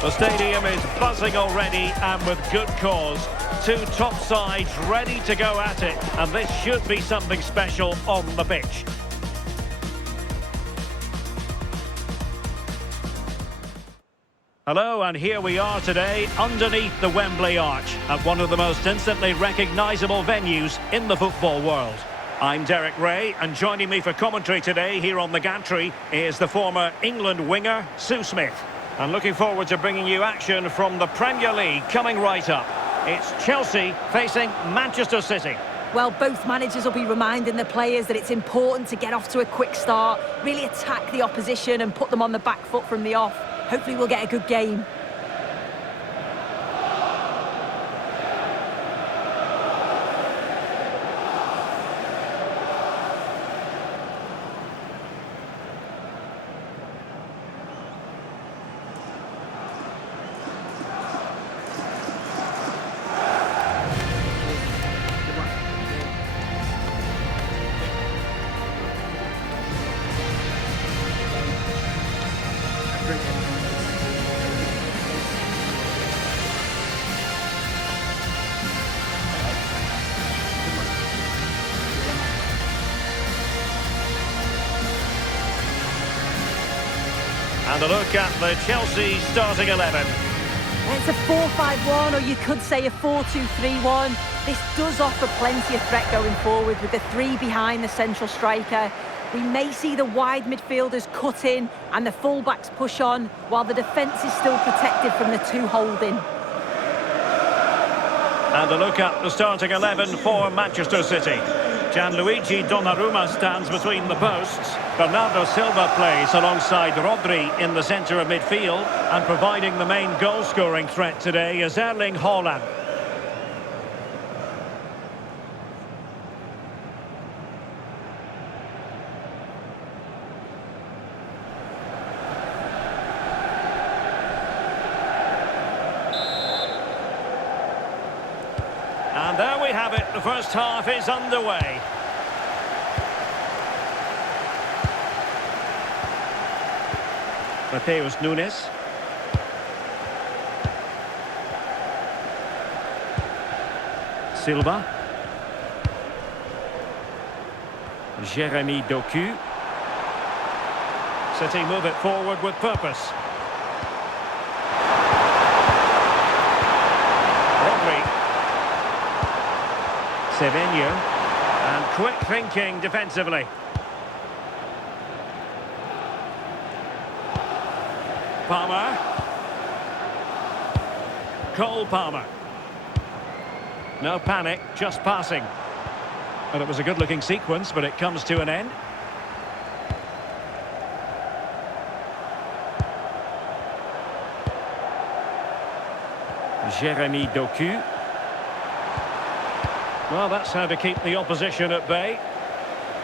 The stadium is buzzing already, and with good cause. Two top sides ready to go at it, and this should be something special on the pitch. Hello, and here we are today underneath the Wembley arch at one of the most instantly recognisable venues in the football world. I'm Derek Ray, and joining me for commentary today here on the gantry is the former England winger, Sue Smith. And looking forward to bringing you action from the Premier League coming right up. It's Chelsea facing Manchester City. Well, both managers will be reminding the players that it's important to get off to a quick start, really attack the opposition and put them on the back foot from the off. Hopefully we'll get a good game. And a look at the Chelsea starting 11. It's a 4-5-1, or you could say a 4-2-3-1. This does offer plenty of threat going forward with the three behind the central striker. We may see the wide midfielders cut in and the fullbacks push on, while the defence is still protected from the two holding. And a look at the starting 11 for Manchester City. Gianluigi Donnarumma stands between the posts. Bernardo Silva plays alongside Rodri in the centre of midfield, and providing the main goal-scoring threat today is Erling Haaland. And there we have it, the first half is underway. Mateus Nunes. Silva. Jeremy Doku. City move it forward with purpose. Rodri. Semenyo. And quick thinking defensively. Palmer. Cole Palmer. No panic, just passing. And it was a good-looking sequence, but it comes to an end. Jeremy Doku. Well, that's how to keep the opposition at bay.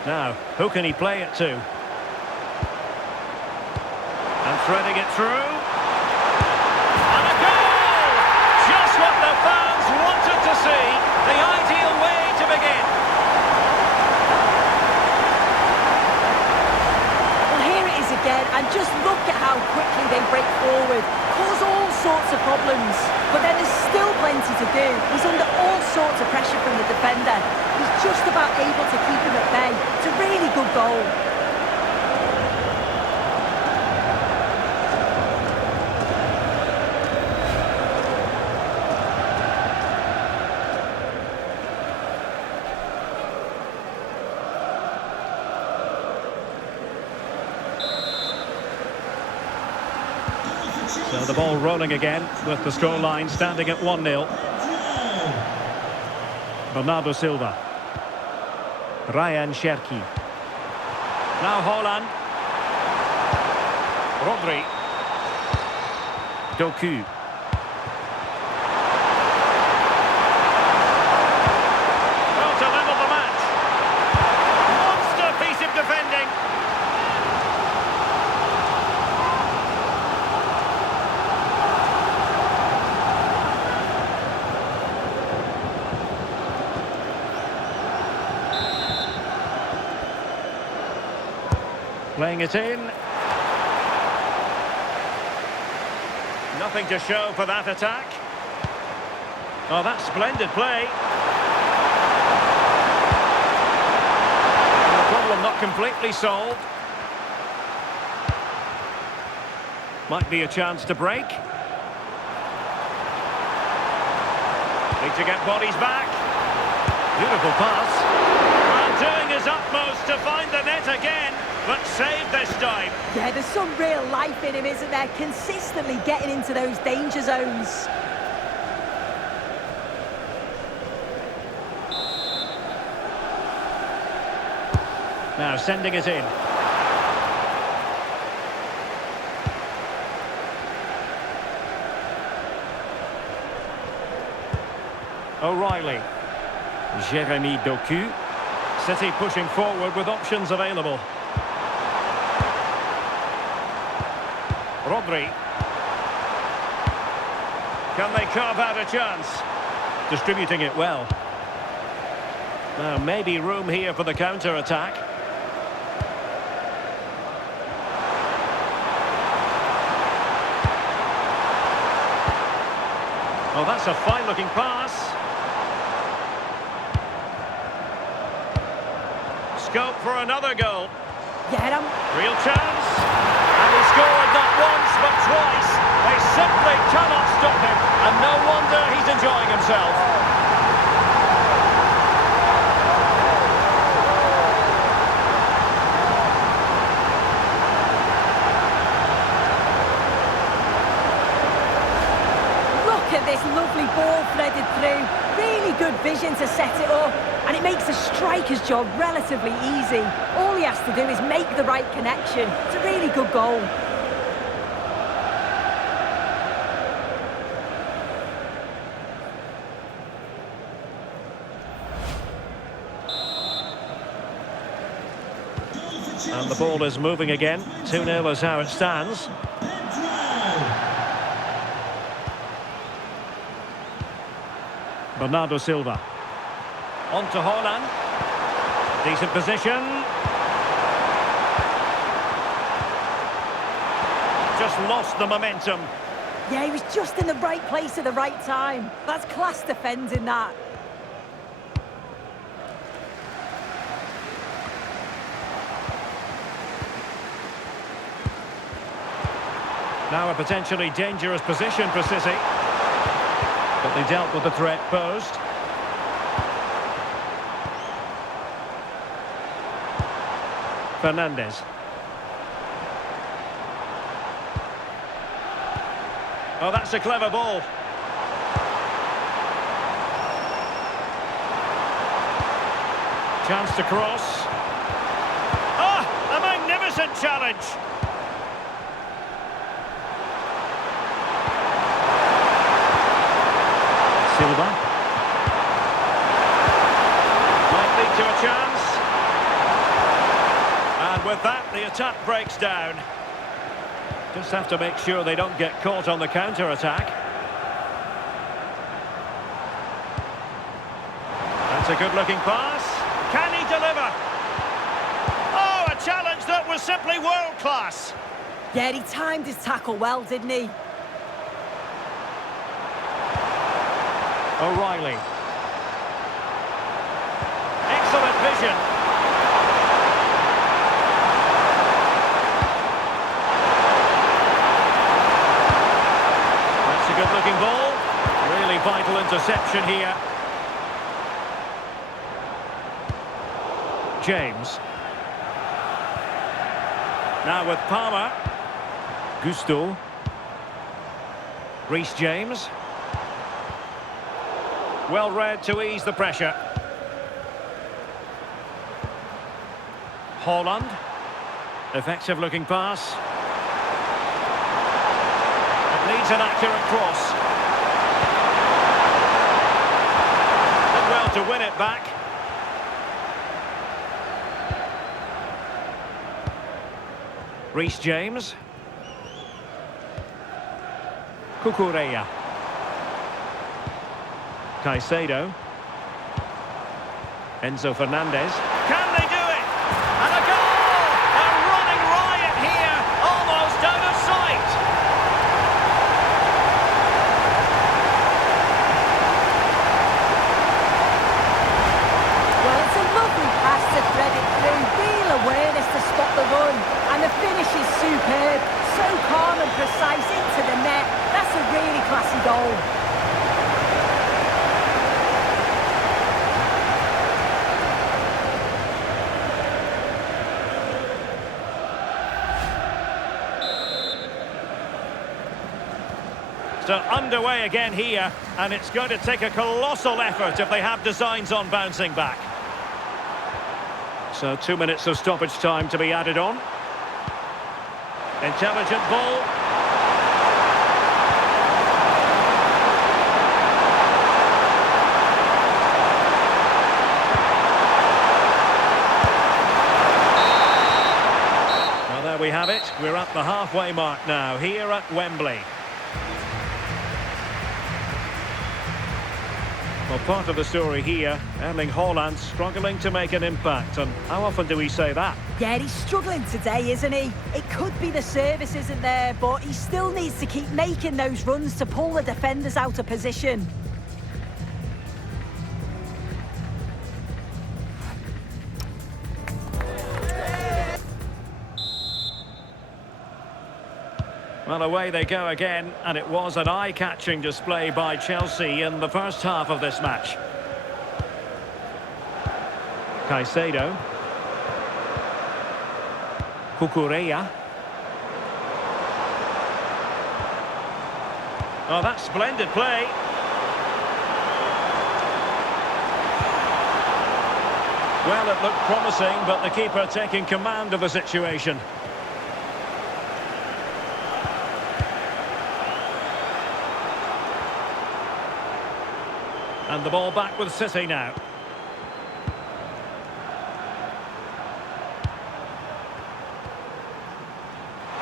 Now, who can he play it to? And threading it through. And a goal! Just what the fans wanted to see. The ideal way to begin. Well, here it is again, and just look at how quickly they break forward. Cause all sorts of problems. But then there's still plenty to do. He's under all sorts of pressure from the defender. He's just about able to keep him at bay. It's a really good goal. So the ball rolling again with the scoreline standing at 1-0. Bernardo Silva. Ryan Cherki. Now Haaland. Rodri. Doku. Well, to level the match. Monster piece of defending. Playing it in. Nothing to show for that attack. Oh, that's splendid play. And the problem not completely solved. Might be a chance to break. Need to get bodies back. Beautiful pass. And doing his utmost to find the net again, but saved this time. Yeah, there's some real life in him, isn't there? Consistently getting into those danger zones. Now sending it in. O'Reilly. Jérémy Doku. City pushing forward with options available. Rodri. Can they carve out a chance? Distributing it well. Now maybe room here for the counter-attack. Oh, that's a fine-looking pass. Scope for another goal. Get him. Real chance. And he scored not once, but twice. They simply cannot stop him. And no wonder he's enjoying himself. Look at this lovely ball threaded through. Really good vision to set it up. And it makes the striker's job relatively easy. All he has to do is make the right connection. It's a really good goal. And the ball is moving again. 2-0 is how it stands. Bernardo Silva. On to Haaland. Decent position. Just lost the momentum. Yeah, he was just in the right place at the right time. That's class defending, that. Now a potentially dangerous position for City. But they dealt with the threat posed. Fernandes. Oh, that's a clever ball. Chance to cross. Ah, a magnificent challenge. Silva. Might lead to a chance. And with that, the attack breaks down. Just have to make sure they don't get caught on the counter-attack. That's a good-looking pass. Can he deliver? Oh, a challenge that was simply world-class. Yeah, he timed his tackle well, didn't he? O'Reilly. Excellent vision. That's a good-looking ball. Really vital interception here. James. Now with Palmer. Gusto. Reece James. Well read to ease the pressure. Haaland. Effective looking pass. It needs an accurate cross. Did well to win it back. Reece James. Cucurella. Caicedo. Enzo Fernandez. Can they do it? And a goal! A running riot here, almost out of sight. So underway again here, and it's going to take a colossal effort if they have designs on bouncing back. So 2 minutes of stoppage time to be added on. Intelligent ball. Well, there we have it. We're at the halfway mark now, here at Wembley. Well, part of the story here, Erling Haaland struggling to make an impact. And how often do we say that? Yeah, he's struggling today, isn't he? It could be the service isn't there, but he still needs to keep making those runs to pull the defenders out of position. Well, away they go again, and it was an eye-catching display by Chelsea in the first half of this match. Caicedo. Cucurella. Oh, that's splendid play. Well, it looked promising, but the keeper taking command of the situation. And the ball back with City now.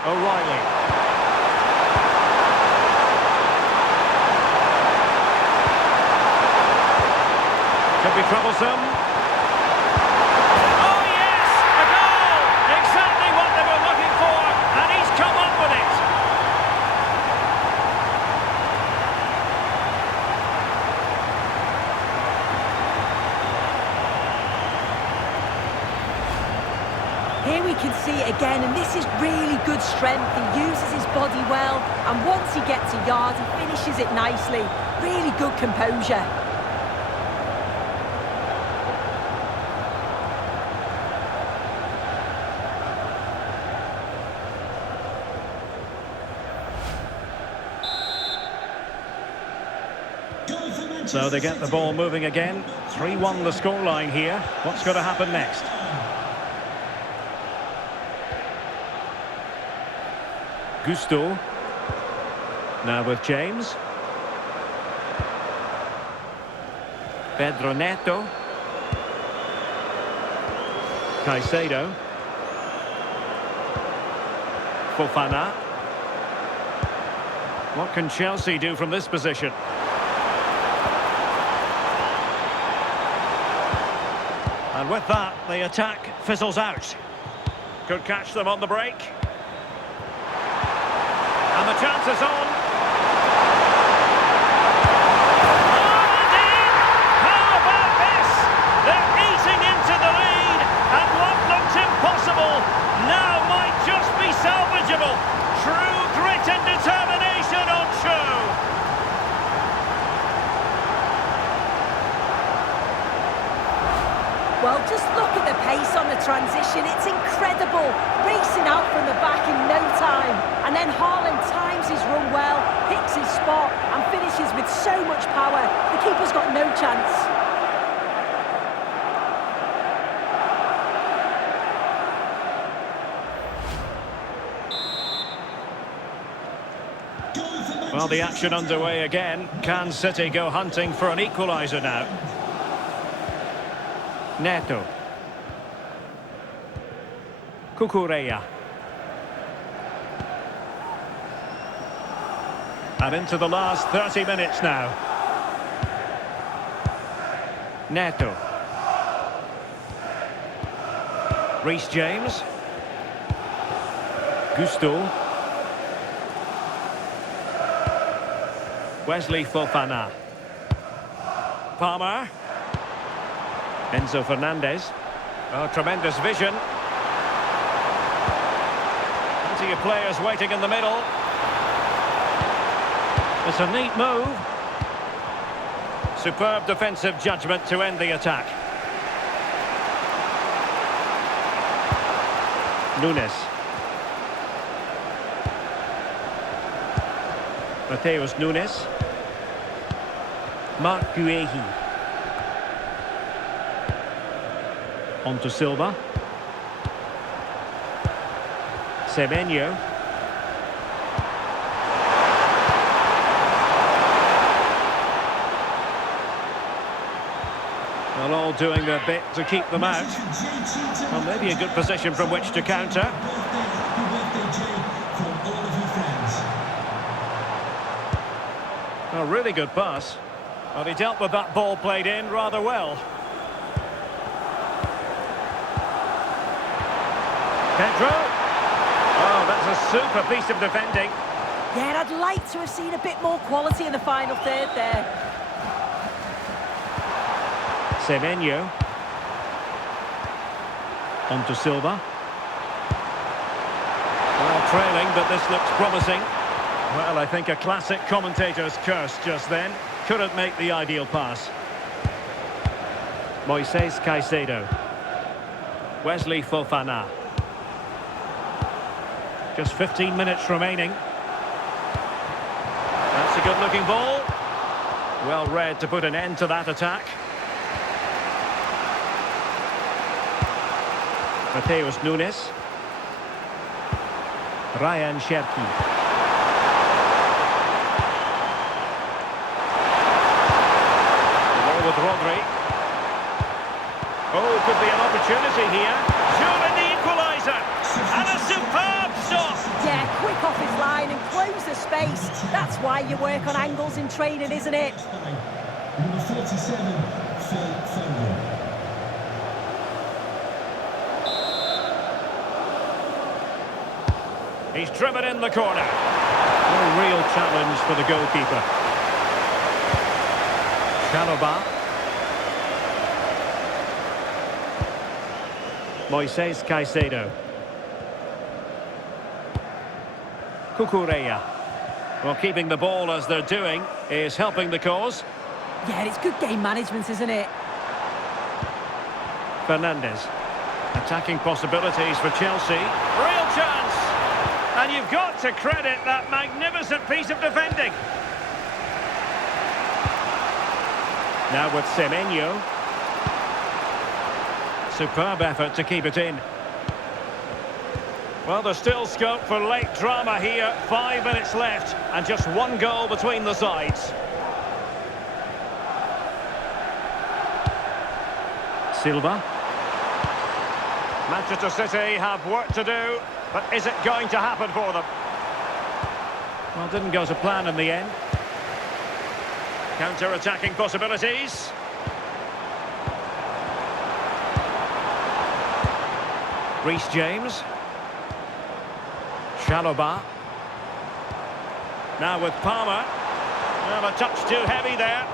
O'Reilly. Could be troublesome. Oh yes! A goal! Exactly what they were looking for, and he's come up with it. Here we can see it again, and this is really good strength. He uses his body well, and once he gets a yard, he finishes it nicely. Really good composure. So they get the ball moving again. 3-1 the scoreline here. What's going to happen next? Gusto. Now with James. Pedro Neto. Caicedo. Fofana. What can Chelsea do from this position? And with that, the attack fizzles out. Could catch them on the break. And the chance is on. Oh, indeed! How about this? They're eating into the lead, and what looked impossible now might just be salvageable. True grit and determination on show. Well, just look at the pace on the transition. It's incredible. Racing out from the back in no time. And then Haaland times his run well, picks his spot, and finishes with so much power. The keeper's got no chance. Well, the action underway again. Can City go hunting for an equaliser now? Neto. Cucurella. And into the last 30 minutes now. Neto. Reece James. Gusto. Wesley Fofana. Palmer. Enzo Fernandez. Oh, tremendous vision. Plenty of players waiting in the middle. It's a neat move. Superb defensive judgment to end the attack. Nunes. Mateus Nunes. Mark Guehi. On to Silva. Semenyo. Well, all doing their bit to keep them out. Well, maybe a good position from which to counter. A really good pass. Well, he dealt with that ball played in rather well. Pedro. Oh, that's a super piece of defending. Yeah, I'd like to have seen a bit more quality in the final third there. Semenyo. On to Silva. Well, trailing, but this looks promising. Well, I think a classic commentator's curse just then. Couldn't make the ideal pass. Moises Caicedo. Wesley Fofana. Just 15 minutes remaining. That's a good-looking ball. Well read to put an end to that attack. Mateus Nunes. Ryan Cherki. Ball with Rodri. Oh, could be an opportunity here. Surely the equaliser. And a superb stop. Yeah, quick off his line and close the space. That's why you work on angles in training, isn't it? Number 47, Phil Foden. He's driven in the corner. No real challenge for the goalkeeper. Chalobah. Moises Caicedo. Cucurella. Well, keeping the ball as they're doing is helping the cause. Yeah, it's good game management, isn't it? Fernandes. Attacking possibilities for Chelsea. Real chance! And you've got to credit that magnificent piece of defending. Now with Semenyo. Superb effort to keep it in. Well, there's still scope for late drama here. 5 minutes left and just one goal between the sides. Silva. Manchester City have work to do, but is it going to happen for them? Well, didn't go to plan in the end. Counter-attacking possibilities. Reece James. Chalobah. Now with Palmer. Well, a touch too heavy there.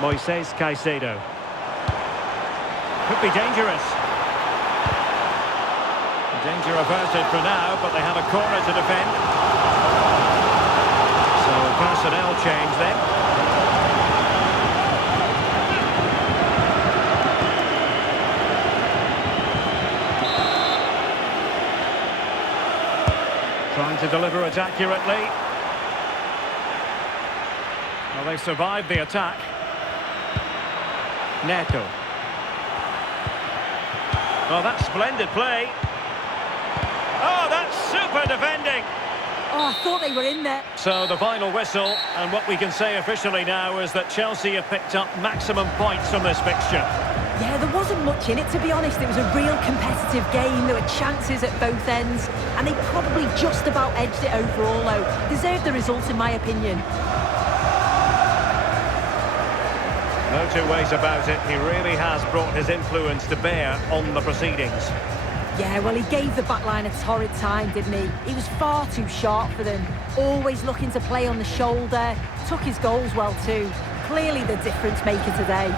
Moises Caicedo. Could be dangerous. Danger averted for now, but they have a corner to defend. So personnel change then. Trying to deliver it accurately. Well, they survived the attack. Neto. Oh, that's splendid play. Oh, that's super defending. Oh, I thought they were in there. So the final whistle, and what we can say officially now is that Chelsea have picked up maximum points from this fixture. Yeah, there wasn't much in it, to be honest. It was a real competitive game. There were chances at both ends, and they probably just about edged it overall, though. Deserved the result, in my opinion. No two ways about it. He really has brought his influence to bear on the proceedings. Yeah, well, he gave the back line a torrid time, didn't he? He was far too sharp for them. Always looking to play on the shoulder. Took his goals well, too. Clearly the difference maker today.